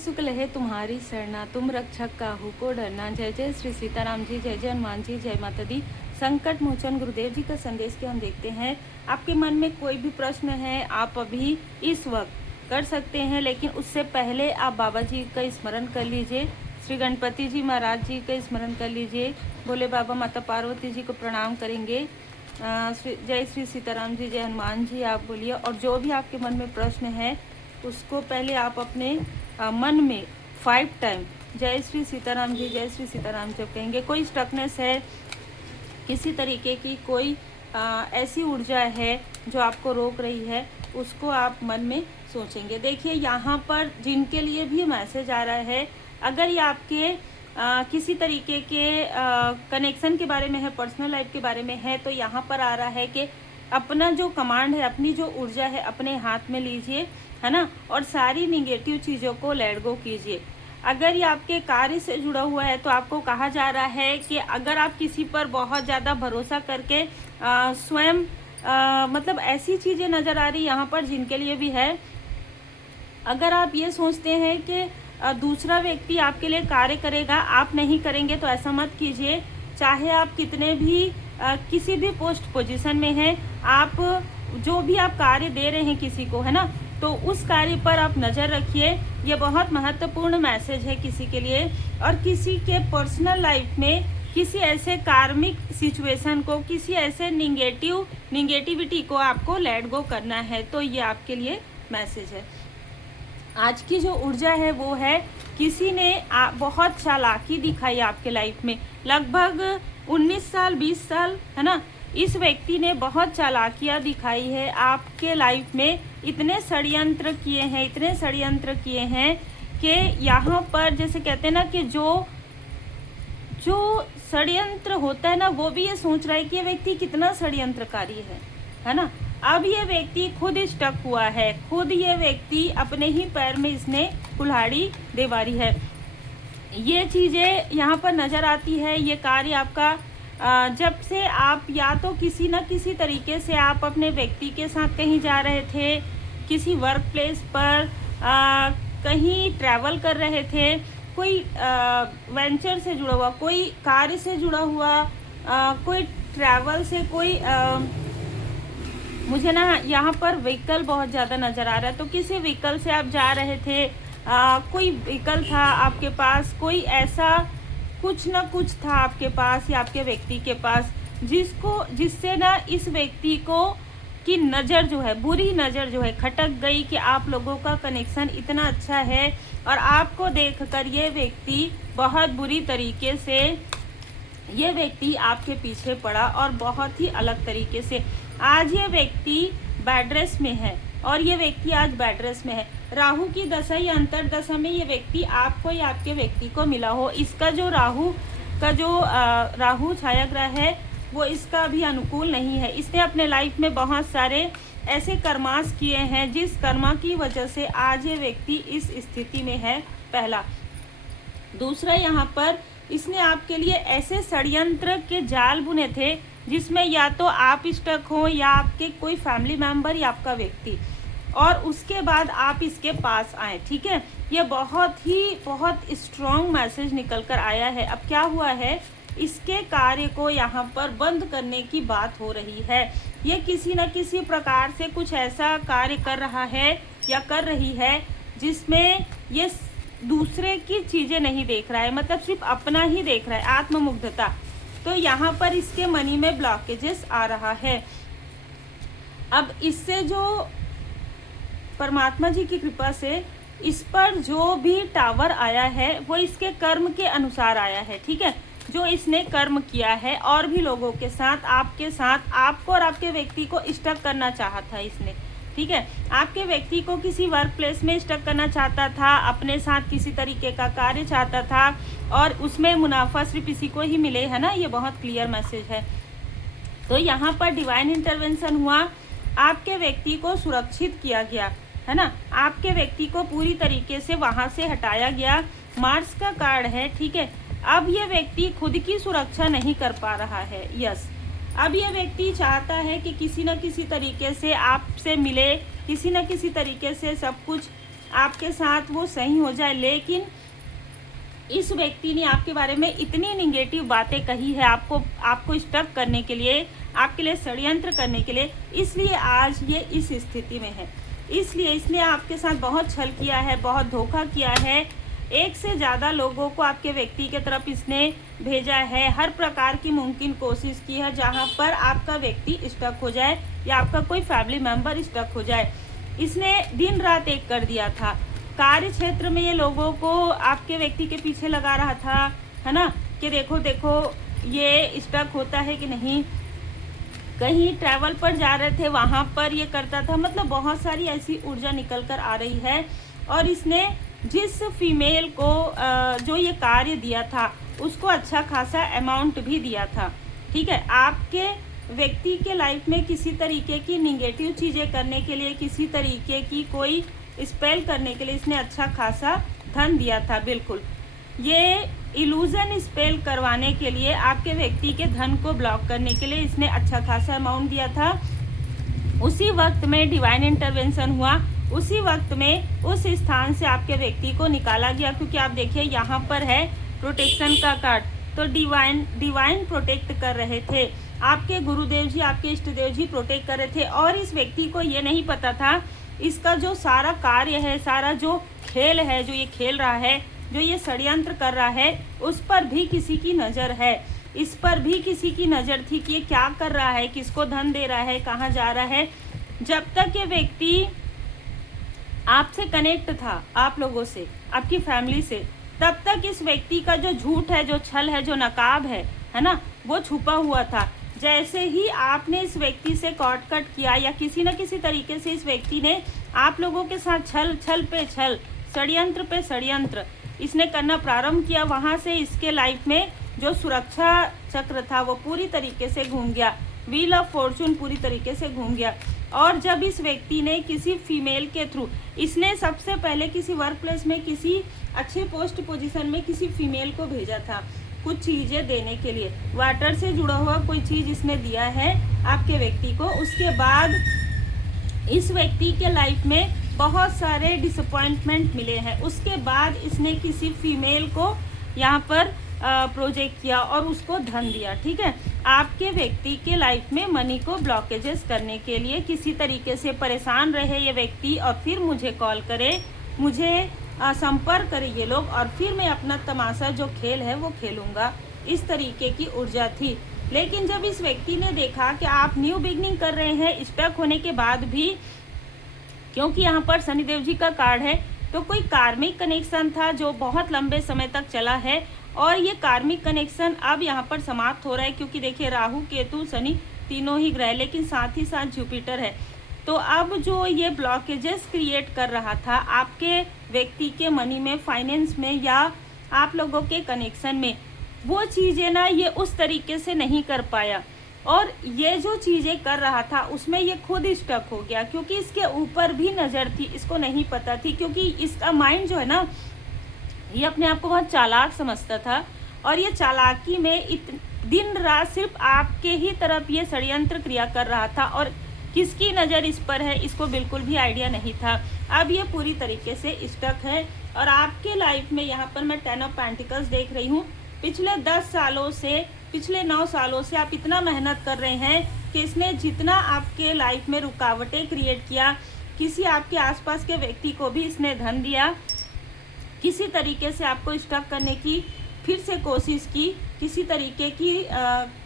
शुक्ल है तुम्हारी सरना, तुम रक्षक काहू को डरना। जय जय श्री सीताराम जी, जय जय हनुमान जी, जय माता दी। संकट मोचन गुरुदेव जी का संदेश के हम देखते हैं। आपके मन में कोई भी प्रश्न है, आप अभी इस वक्त कर सकते हैं, लेकिन उससे पहले आप बाबा जी का स्मरण कर लीजिए, श्री गणपति जी महाराज जी का स्मरण कर लीजिए, भोले बाबा माता पार्वती जी को प्रणाम करेंगे। जय श्री सीताराम जी, जय हनुमान जी आप बोलिए। और जो भी आपके मन में प्रश्न है उसको पहले आप अपने मन में 5 टाइम जय श्री सीताराम जी, जय श्री सीताराम जब कहेंगे, कोई स्टकनेस है, किसी तरीके की कोई ऐसी ऊर्जा है जो आपको रोक रही है, उसको आप मन में सोचेंगे। देखिए यहाँ पर जिनके लिए भी मैसेज आ रहा है, अगर ये आपके किसी तरीके के कनेक्शन के बारे में है, पर्सनल लाइफ के बारे में है, तो यहाँ पर आ रहा है कि अपना जो कमांड है, अपनी जो ऊर्जा है अपने हाथ में लीजिए, है ना, और सारी निगेटिव चीज़ों को लेट गो कीजिए। अगर ये आपके कार्य से जुड़ा हुआ है तो आपको कहा जा रहा है कि अगर आप किसी पर बहुत ज़्यादा भरोसा करके स्वयं मतलब ऐसी चीज़ें नज़र आ रही यहाँ पर जिनके लिए भी है, अगर आप ये सोचते हैं कि दूसरा व्यक्ति आपके लिए कार्य करेगा, आप नहीं करेंगे, तो ऐसा मत कीजिए। चाहे आप कितने भी किसी भी पोस्ट पोजीशन में हैं, आप जो भी आप कार्य दे रहे हैं किसी को, है ना, तो उस कार्य पर आप नज़र रखिए। ये बहुत महत्वपूर्ण मैसेज है किसी के लिए। और किसी के पर्सनल लाइफ में किसी ऐसे कार्मिक सिचुएशन को, किसी ऐसे निगेटिविटी को आपको लेट गो करना है, तो ये आपके लिए मैसेज है। आज की जो ऊर्जा है वो है, किसी ने बहुत चालाकी दिखाई आपके लाइफ में, लगभग 19 साल 20 साल, है ना, इस व्यक्ति ने बहुत चालाकियाँ दिखाई है आपके लाइफ में। इतने षड्यंत्र किए हैं, इतने षड्यंत्र किए हैं कि यहाँ पर जैसे कहते हैं ना कि जो षड्यंत्र होता है ना, वो भी ये सोच रहा है कि ये व्यक्ति कितना षड्यंत्रकारी है ना। अब ये व्यक्ति खुद स्टक हुआ है, खुद ये व्यक्ति अपने ही पैर में इसने कुल्हाड़ी दीवारी है। ये चीज़ें यहाँ पर नज़र आती है। ये कार्य आपका जब से आप या तो किसी न किसी तरीके से आप अपने व्यक्ति के साथ कहीं जा रहे थे, किसी वर्क प्लेस पर कहीं ट्रैवल कर रहे थे, कोई वेंचर से जुड़ा हुआ, कोई कार्य से जुड़ा हुआ, कोई ट्रैवल से, कोई मुझे ना यहाँ पर व्हीकल बहुत ज़्यादा नज़र आ रहा है, तो किसी व्हीकल से आप जा रहे थे, कोई व्हीकल था आपके पास, कोई ऐसा कुछ ना कुछ था आपके पास या आपके व्यक्ति के पास, जिससे ना इस व्यक्ति को की नज़र जो है, बुरी नज़र जो है खटक गई कि आप लोगों का कनेक्शन इतना अच्छा है, और आपको देखकर ये व्यक्ति बहुत बुरी तरीके से, ये व्यक्ति आपके पीछे पड़ा और बहुत ही अलग तरीके से। आज ये व्यक्ति बैड रेस में है, और ये व्यक्ति आज बैड रेस में है। राहु की दशा या अंतरदशा में ये व्यक्ति आपको या आपके व्यक्ति को मिला हो। इसका जो राहु छाया ग्रह है वो इसका भी अनुकूल नहीं है। इसने अपने लाइफ में बहुत सारे ऐसे कर्मास किए हैं जिस कर्मा की वजह से आज ये व्यक्ति इस स्थिति में है, पहला। दूसरा, यहाँ पर इसने आपके लिए ऐसे षड्यंत्र के जाल बुने थे जिसमें या तो आप स्टक हो या आपके कोई फैमिली मेम्बर या आपका व्यक्ति, और उसके बाद आप इसके पास आए। ठीक है, ये बहुत स्ट्रॉन्ग मैसेज निकल कर आया है। अब क्या हुआ है, इसके कार्य को यहाँ पर बंद करने की बात हो रही है। ये किसी न किसी प्रकार से कुछ ऐसा कार्य कर रहा है या कर रही है जिसमें ये दूसरे की चीज़ें नहीं देख रहा है, मतलब सिर्फ अपना ही देख रहा है, आत्ममुग्धता। तो यहाँ पर इसके मनी में ब्लॉकेजेस आ रहा है। अब इससे जो परमात्मा जी की कृपा से इस पर जो भी टावर आया है वो इसके कर्म के अनुसार आया है। ठीक है, जो इसने कर्म किया है और भी लोगों के साथ, आपके साथ, आपको और आपके व्यक्ति को स्टक करना चाहा था इसने। ठीक है, आपके व्यक्ति को किसी वर्क प्लेस में स्टक करना चाहता था, अपने साथ किसी तरीके का कार्य चाहता था, और उसमें मुनाफा सिर्फ इसी को ही मिले, है ना। ये बहुत क्लियर मैसेज है। तो यहाँ पर डिवाइन इंटरवेंशन हुआ, आपके व्यक्ति को सुरक्षित किया गया, है ना, आपके व्यक्ति को पूरी तरीके से वहाँ से हटाया गया। मार्स का कार्ड है। ठीक है, अब ये व्यक्ति खुद की सुरक्षा नहीं कर पा रहा है। यस, अब ये व्यक्ति चाहता है कि किसी न किसी तरीके से आपसे मिले, किसी न किसी तरीके से सब कुछ आपके साथ वो सही हो जाए, लेकिन इस व्यक्ति ने आपके बारे में इतनी निगेटिव बातें कही है आपको स्टक करने के लिए, आपके लिए षड्यंत्र करने के लिए, इसलिए आज ये इस स्थिति में है। इसलिए इसने आपके साथ बहुत छल किया है, बहुत धोखा किया है। एक से ज़्यादा लोगों को आपके व्यक्ति के तरफ इसने भेजा है, हर प्रकार की मुमकिन कोशिश की है जहां पर आपका व्यक्ति स्टक हो जाए या आपका कोई फैमिली मेम्बर स्टक हो जाए। इसने दिन रात एक कर दिया था। कार्य क्षेत्र में ये लोगों को आपके व्यक्ति के पीछे लगा रहा था, है ना, कि देखो देखो ये स्टक होता है कि नहीं। कहीं ट्रैवल पर जा रहे थे, वहाँ पर ये करता था। मतलब बहुत सारी ऐसी ऊर्जा निकल कर आ रही है। और इसने जिस फीमेल को जो ये कार्य दिया था उसको अच्छा खासा अमाउंट भी दिया था। ठीक है, आपके व्यक्ति के लाइफ में किसी तरीके की निगेटिव चीज़ें करने के लिए, किसी तरीके की कोई स्पेल करने के लिए इसने अच्छा खासा धन दिया था। बिल्कुल, ये इल्यूजन स्पेल करवाने के लिए, आपके व्यक्ति के धन को ब्लॉक करने के लिए इसने अच्छा खासा अमाउंट दिया था। उसी वक्त में डिवाइन इंटरवेंशन हुआ, उसी वक्त में उस स्थान से आपके व्यक्ति को निकाला गया। क्योंकि आप देखिए यहाँ पर है प्रोटेक्शन का कार्ड, तो डिवाइन प्रोटेक्ट कर रहे थे। आपके गुरुदेव जी, आपके इष्ट देव जी प्रोटेक्ट कर रहे थे। और इस व्यक्ति को ये नहीं पता था इसका जो सारा कार्य है, सारा जो खेल है, जो ये खेल रहा है, जो ये षड्यंत्र कर रहा है, उस पर भी किसी की नज़र है। इस पर भी किसी की नज़र थी कि ये क्या कर रहा है, किसको धन दे रहा है, कहाँ जा रहा है। जब तक ये व्यक्ति आपसे कनेक्ट था, आप लोगों से, आपकी फैमिली से, तब तक इस व्यक्ति का जो झूठ है, जो छल है, जो नकाब है ना, वो छुपा हुआ था। जैसे ही आपने इस व्यक्ति से कॉर्ड कट किया या किसी न किसी तरीके से इस व्यक्ति ने आप लोगों के साथ छल पे छल, षड्यंत्र पे षड्यंत्र इसने करना प्रारंभ किया, वहाँ से इसके लाइफ में जो सुरक्षा चक्र था वो पूरी तरीके से घूम गया। व्हील ऑफ फॉर्चून पूरी तरीके से घूम गया। और जब इस व्यक्ति ने किसी फीमेल के थ्रू, इसने सबसे पहले किसी वर्क प्लेस में, किसी अच्छे पोस्ट पोजीशन में किसी फीमेल को भेजा था कुछ चीज़ें देने के लिए। वाटर से जुड़ा हुआ कोई चीज़ इसने दिया है आपके व्यक्ति को। उसके बाद इस व्यक्ति के लाइफ में बहुत सारे डिसअपॉइंटमेंट मिले हैं। उसके बाद इसने किसी फीमेल को यहाँ पर प्रोजेक्ट किया और उसको धन दिया। ठीक है, आपके व्यक्ति के लाइफ में मनी को ब्लॉकेजेस करने के लिए किसी तरीके से परेशान रहे ये व्यक्ति, और फिर मुझे कॉल करे, मुझे संपर्क करे ये लोग, और फिर मैं अपना तमाशा जो खेल है वो खेलूँगा। इस तरीके की ऊर्जा थी। लेकिन जब इस व्यक्ति ने देखा कि आप न्यू बिगनिंग कर रहे हैं, स्टक होने के बाद भी, क्योंकि यहाँ पर शनिदेव जी का कार्ड है, तो कोई कार्मिक कनेक्शन था जो बहुत लंबे समय तक चला है। और ये कार्मिक कनेक्शन अब यहाँ पर समाप्त हो रहा है। क्योंकि देखिए राहु, केतु, शनि तीनों ही ग्रह, लेकिन साथ ही साथ जुपिटर है। तो अब जो ये ब्लॉकेजेस क्रिएट कर रहा था आपके व्यक्ति के मनी में, फाइनेंस में, या आप लोगों के कनेक्शन में, वो चीज़ें ना ये उस तरीके से नहीं कर पाया। और ये जो चीज़ें कर रहा था उसमें ये खुद स्टक हो गया, क्योंकि इसके ऊपर भी नज़र थी, इसको नहीं पता थी। क्योंकि इसका माइंड जो है ना, ये अपने आप को बहुत चालाक समझता था। और ये चालाकी में दिन रात सिर्फ आपके ही तरफ ये षड्यंत्र क्रिया कर रहा था। और किसकी नज़र इस पर है इसको बिल्कुल भी आइडिया नहीं था। अब ये पूरी तरीके से स्टक है। और आपके लाइफ में यहाँ पर मैं 10 ऑफ पेंटिकल्स देख रही हूँ। पिछले 10 सालों से, पिछले 9 सालों से आप इतना मेहनत कर रहे हैं कि इसने जितना आपके लाइफ में रुकावटें क्रिएट किया, किसी आपके आसपास के व्यक्ति को भी इसने धन दिया, किसी तरीके से आपको स्टक करने की फिर से कोशिश की, किसी तरीके की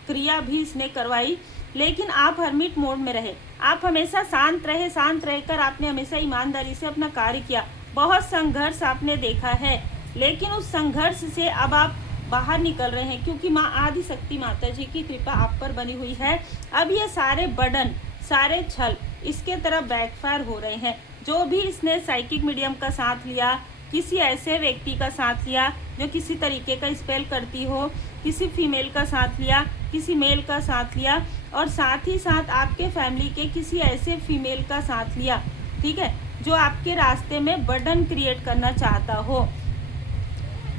क्रिया भी इसने करवाई। लेकिन आप हर्मिट मोड में रहे, आप हमेशा शांत रहे। शांत रहकर आपने हमेशा ईमानदारी से अपना कार्य किया। बहुत संघर्ष आपने देखा है, लेकिन उस संघर्ष से अब आप बाहर निकल रहे हैं, क्योंकि माँ आदि शक्ति माता जी की कृपा आप पर बनी हुई है। अब ये सारे बर्डन, सारे छल इसके तरफ बैकफायर हो रहे हैं। जो भी इसने साइकिक मीडियम का साथ लिया, किसी ऐसे व्यक्ति का साथ लिया जो किसी तरीके का स्पेल करती हो, किसी फीमेल का साथ लिया, किसी मेल का साथ लिया, और साथ ही साथ आपके फैमिली के किसी ऐसे फीमेल का साथ लिया, ठीक है, जो आपके रास्ते में बर्डन क्रिएट करना चाहता हो।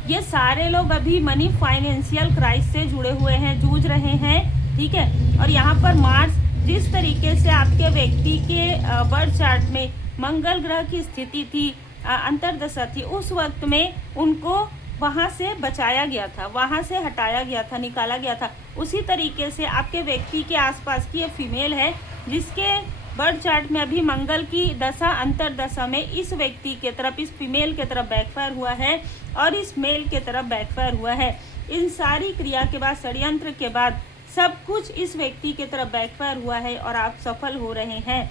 ये सारे लोग अभी मनी फाइनेंशियल क्राइसिस से जुड़े हुए हैं, जूझ रहे हैं। ठीक है, और यहाँ पर मार्स जिस तरीके से आपके व्यक्ति के बर्थ चार्ट में मंगल ग्रह की स्थिति थी, अंतर्दशा थी, उस वक्त में उनको वहाँ से बचाया गया था, वहाँ से हटाया गया था, निकाला गया था। उसी तरीके से आपके व्यक्ति के आसपास की ये फीमेल है जिसके बर्थ चार्ट में अभी मंगल की दशा अंतर्दशा में इस व्यक्ति के तरफ, इस फीमेल के तरफ बैकफायर हुआ है और इस मेल के तरफ बैकफायर हुआ है। इन सारी क्रिया के बाद, षड्यंत्र के बाद सब कुछ इस व्यक्ति के तरफ बैकफायर हुआ है और आप सफल हो रहे हैं।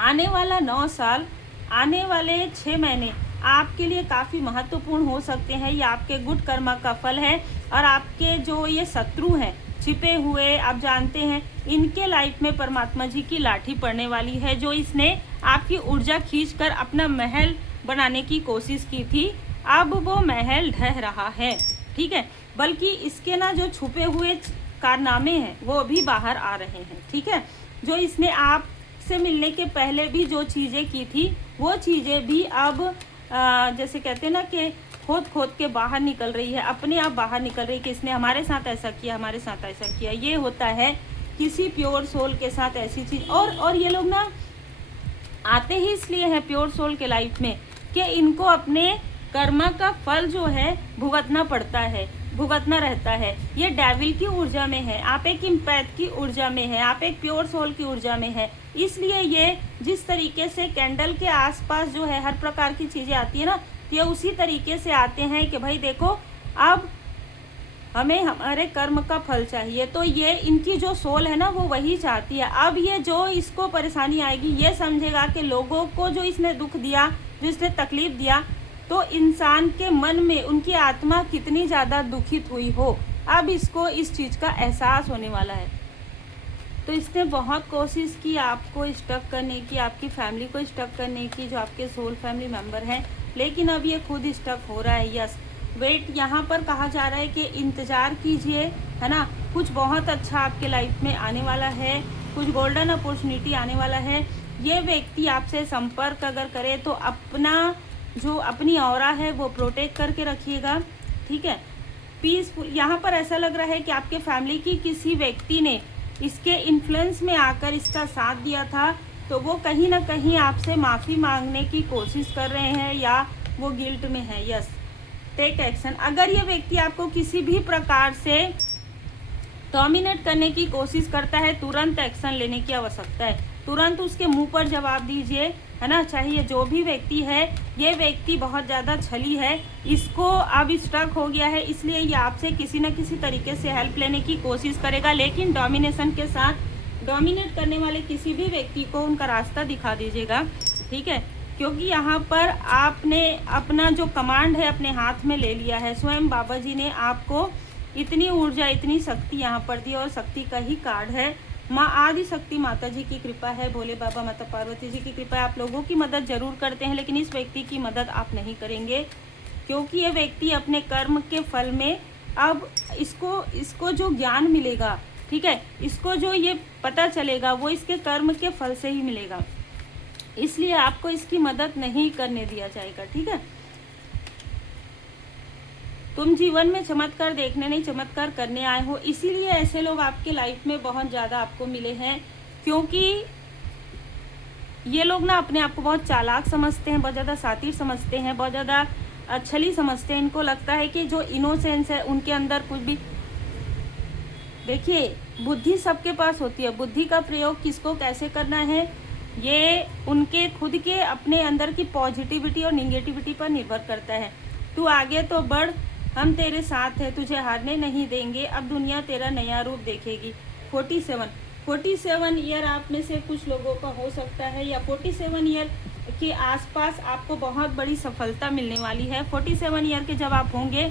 आने वाला 9 साल, आने वाले 6 महीने आपके लिए काफ़ी महत्वपूर्ण हो सकते हैं। ये आपके गुड कर्मा का फल है और आपके जो ये शत्रु हैं छिपे हुए, आप जानते हैं, इनके लाइफ में परमात्मा जी की लाठी पड़ने वाली है। जो इसने आपकी ऊर्जा खींचकर अपना महल बनाने की कोशिश की थी, अब वो महल ढह रहा है, ठीक है। बल्कि इसके ना जो छुपे हुए कारनामे हैं वो भी बाहर आ रहे हैं, ठीक है। जो इसने आपसे मिलने के पहले भी जो चीज़ें की थी वो चीज़ें भी अब जैसे कहते हैं ना कि खोद खोद के बाहर निकल रही है, अपने आप बाहर निकल रही है कि इसने हमारे साथ ऐसा किया, हमारे साथ ऐसा किया। ये होता है किसी प्योर सोल के साथ ऐसी चीज़। और ये लोग ना आते ही इसलिए हैं प्योर सोल के लाइफ में कि इनको अपने कर्मा का फल जो है भुगतना पड़ता है, भुगतना रहता है। ये डेविल की ऊर्जा में है, आप एक इम्पैथ की ऊर्जा में है, आप एक प्योर सोल की ऊर्जा में है। इसलिए ये जिस तरीके से कैंडल के आसपास जो है हर प्रकार की चीज़ें आती है ना, ये उसी तरीके से आते हैं कि भाई देखो अब हमें हमारे कर्म का फल चाहिए। तो ये इनकी जो सोल है ना वो वही चाहती है। अब ये जो इसको परेशानी आएगी, ये समझेगा कि लोगों को जो इसने दुख दिया, जो इसने तकलीफ दिया, तो इंसान के मन में उनकी आत्मा कितनी ज़्यादा दुखित हुई हो, अब इसको इस चीज़ का एहसास होने वाला है। तो इसने बहुत कोशिश की आपको स्टक करने की, आपकी फैमिली को स्टक करने की, जो आपके सोल फैमिली मेंबर हैं, लेकिन अब ये खुद स्टक हो रहा है। यस, वेट यहाँ पर कहा जा रहा है कि इंतज़ार कीजिए, है ना। कुछ बहुत अच्छा आपके लाइफ में आने वाला है, कुछ गोल्डन अपॉर्चुनिटी आने वाला है। ये व्यक्ति आपसे संपर्क अगर करे तो अपना जो अपनी ऑरा है वो प्रोटेक्ट करके रखिएगा, ठीक है। पीसफुल, यहाँ पर ऐसा लग रहा है कि आपके फैमिली की किसी व्यक्ति ने इसके इन्फ्लुएंस में आकर इसका साथ दिया था, तो वो कहीं ना कहीं आपसे माफ़ी मांगने की कोशिश कर रहे हैं या वो गिल्ट में है। Yes, take action. अगर ये व्यक्ति आपको किसी भी प्रकार से डोमिनेट करने की कोशिश करता है, तुरंत एक्शन लेने की आवश्यकता है। तुरंत उसके मुंह पर जवाब दीजिए, है ना। चाहिए जो भी व्यक्ति है, ये व्यक्ति बहुत ज़्यादा छली है, इसको अब स्ट्रक हो गया है, इसलिए ये आपसे किसी न किसी तरीके से हेल्प लेने की कोशिश करेगा। लेकिन डोमिनेशन के साथ, डोमिनेट करने वाले किसी भी व्यक्ति को उनका रास्ता दिखा दीजिएगा, ठीक है। क्योंकि यहाँ पर आपने अपना जो कमांड है अपने हाथ में ले लिया है। स्वयं बाबा जी ने आपको इतनी ऊर्जा, इतनी शक्ति यहाँ पर दी, और शक्ति का ही कार्ड है। माँ आदि शक्ति माता जी की कृपा है, भोले बाबा माता पार्वती जी की कृपा है। आप लोगों की मदद जरूर करते हैं, लेकिन इस व्यक्ति की मदद आप नहीं करेंगे, क्योंकि ये व्यक्ति अपने कर्म के फल में अब इसको जो ज्ञान मिलेगा, ठीक है, इसको जो ये पता चलेगा वो इसके कर्म के फल से ही मिलेगा। इसलिए आपको इसकी मदद नहीं करने दिया जाएगा, ठीक है। तुम जीवन में चमत्कार देखने नहीं, चमत्कार करने आए हो। इसीलिए ऐसे लोग आपके लाइफ में बहुत ज़्यादा आपको मिले हैं, क्योंकि ये लोग ना अपने आप को बहुत चालाक समझते हैं, बहुत ज़्यादा शातिर समझते हैं, बहुत ज़्यादा छली समझते हैं। इनको लगता है कि जो इनोसेंस है उनके अंदर कुछ भी, देखिए बुद्धि सबके पास होती है, बुद्धि का प्रयोग किसको कैसे करना है ये उनके खुद के अपने अंदर की पॉजिटिविटी और निगेटिविटी पर निर्भर करता है। तू आगे तो बढ़, हम तेरे साथ हैं, तुझे हारने नहीं देंगे, अब दुनिया तेरा नया रूप देखेगी। 47 ईयर आप में से कुछ लोगों का हो सकता है, या 47 ईयर के आसपास आपको बहुत बड़ी सफलता मिलने वाली है। 47 ईयर के जब आप होंगे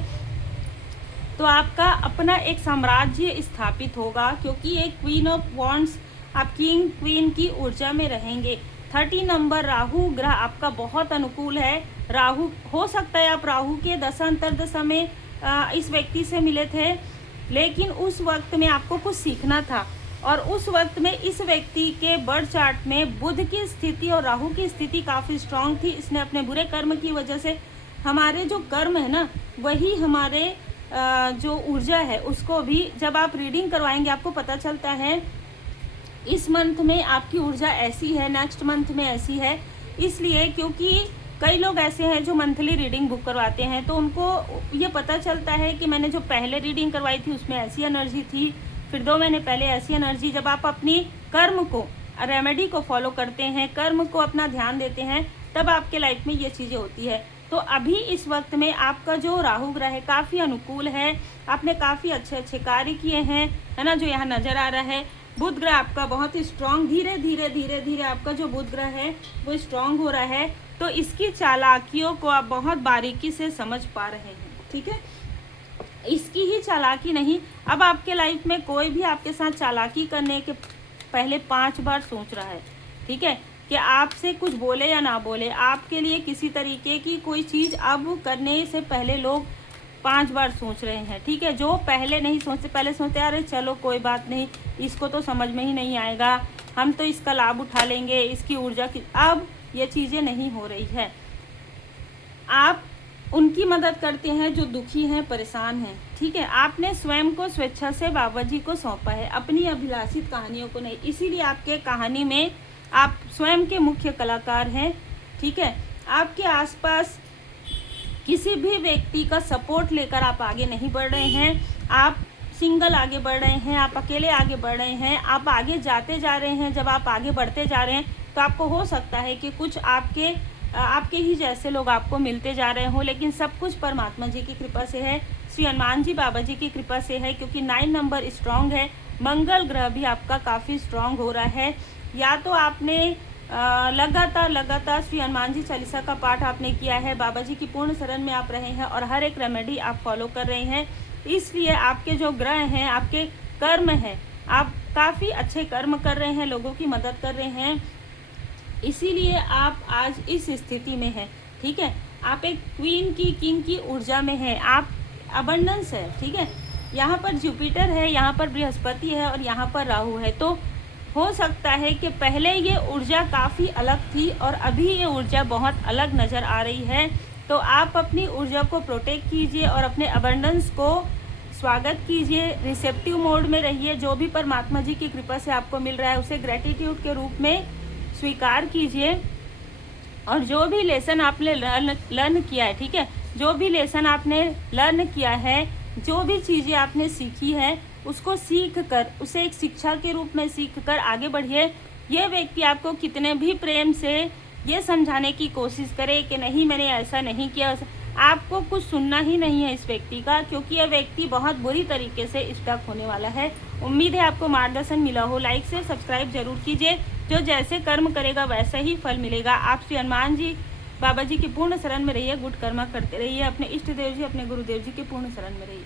तो आपका अपना एक साम्राज्य स्थापित होगा, क्योंकि एक क्वीन ऑफ वॉन्ड्स, आप किंग क्वीन की ऊर्जा में रहेंगे। 30 नंबर राहु ग्रह आपका बहुत अनुकूल है। राहु, हो सकता है आप राहु के दशा अंतर्दशा में इस व्यक्ति से मिले थे, लेकिन उस वक्त में आपको कुछ सीखना था, और उस वक्त में इस व्यक्ति के बर्थ चार्ट में बुध की स्थिति और राहु की स्थिति काफ़ी स्ट्रांग थी। इसने अपने बुरे कर्म की वजह से, हमारे जो कर्म है ना वही हमारे जो ऊर्जा है उसको भी, जब आप रीडिंग करवाएंगे आपको पता चलता है इस मंथ में आपकी ऊर्जा ऐसी है, नेक्स्ट मंथ में ऐसी है। इसलिए क्योंकि कई लोग ऐसे हैं जो मंथली रीडिंग बुक करवाते हैं, तो उनको ये पता चलता है कि मैंने जो पहले रीडिंग करवाई थी उसमें ऐसी एनर्जी थी, फिर 2 महीने पहले ऐसी एनर्जी। जब आप अपनी कर्म को, रेमेडी को फॉलो करते हैं, कर्म को अपना ध्यान देते हैं, तब आपके लाइफ में ये चीज़ें होती है। तो अभी इस वक्त में आपका जो राहु ग्रह है काफ़ी अनुकूल है, आपने काफ़ी अच्छे अच्छे कार्य किए हैं, है ना, जो यहाँ नज़र आ रहा है। बुध ग्रह आपका बहुत ही स्ट्रांग, धीरे धीरे धीरे धीरे आपका जो बुध ग्रह है वो स्ट्रांग हो रहा है। तो इसकी चालाकियों को आप बहुत बारीकी से समझ पा रहे हैं, ठीक है। इसकी ही चालाकी नहीं, अब आपके लाइफ में कोई भी आपके साथ चालाकी करने के पहले 5 बार सोच रहा है, ठीक है, कि आपसे कुछ बोले या ना बोले। आपके लिए किसी तरीके की कोई चीज़ अब करने से पहले लोग 5 बार सोच रहे हैं, ठीक है। जो पहले नहीं सोचते, पहले सोचते अरे चलो कोई बात नहीं, इसको तो समझ में ही नहीं आएगा, हम तो इसका लाभ उठा लेंगे, इसकी ऊर्जा की। अब ये चीज़ें नहीं हो रही है। आप उनकी मदद करते हैं जो दुखी हैं, परेशान हैं, ठीक है। आपने स्वयं को स्वेच्छा से बाबा जी को सौंपा है, अपनी अभिलाषित कहानियों को नहीं। इसीलिए आपके कहानी में आप स्वयं के मुख्य कलाकार हैं, ठीक है। आपके आसपास किसी भी व्यक्ति का सपोर्ट लेकर आप आगे नहीं बढ़ रहे हैं, आप सिंगल आगे बढ़ रहे हैं, आप अकेले आगे बढ़ रहे हैं, आप आगे जाते जा रहे हैं। जब आप आगे बढ़ते जा रहे हैं तो आपको हो सकता है कि कुछ आपके ही जैसे लोग आपको मिलते जा रहे हों, लेकिन सब कुछ परमात्मा जी की कृपा से है, श्री हनुमान जी बाबा जी की कृपा से है, क्योंकि 9 नंबर स्ट्रांग है। मंगल ग्रह भी आपका काफ़ी स्ट्रांग हो रहा है। या तो आपने लगातार श्री हनुमान जी चालीसा का पाठ आपने किया है, बाबा जी की पूर्ण शरण में आप रहे हैं और हर एक रेमेडी आप फॉलो कर रहे हैं, इसलिए आपके जो ग्रह हैं, आपके कर्म हैं, आप काफ़ी अच्छे कर्म कर रहे हैं, लोगों की मदद कर रहे हैं, इसीलिए आप आज इस स्थिति में हैं, ठीक है। आप एक क्वीन की, किंग की ऊर्जा में हैं, आप अबंडेंस है, ठीक है। यहाँ पर जुपिटर है, यहाँ पर बृहस्पति है और यहाँ पर राहु है। तो हो सकता है कि पहले ये ऊर्जा काफ़ी अलग थी और अभी ये ऊर्जा बहुत अलग नज़र आ रही है। तो आप अपनी ऊर्जा को प्रोटेक्ट कीजिए और अपने अबंडेंस को स्वागत कीजिए, रिसेप्टिव मोड में रहिए। जो भी परमात्मा जी की कृपा से आपको मिल रहा है उसे ग्रेटिट्यूड के रूप में स्वीकार कीजिए। और जो भी लेसन आपने लर्न किया है, ठीक है, जो भी लेसन आपने लर्न किया है, जो भी चीज़ें आपने सीखी है, उसको सीख कर, उसे एक शिक्षा के रूप में सीख कर आगे बढ़िए। ये व्यक्ति आपको कितने भी प्रेम से ये समझाने की कोशिश करे कि नहीं मैंने ऐसा नहीं किया, आपको कुछ सुनना ही नहीं है इस व्यक्ति का, क्योंकि यह व्यक्ति बहुत बुरी तरीके से स्टक होने वाला है। उम्मीद है आपको मार्गदर्शन मिला हो। लाइक से सब्सक्राइब जरूर कीजिए। जो जैसे कर्म करेगा वैसा ही फल मिलेगा। आप श्री हनुमान जी बाबा जी की पूर्ण शरण में रहिए, गुड कर्मा करते रहिए, अपने इष्ट देव जी, अपने गुरुदेव जी के पूर्ण शरण में रहिए।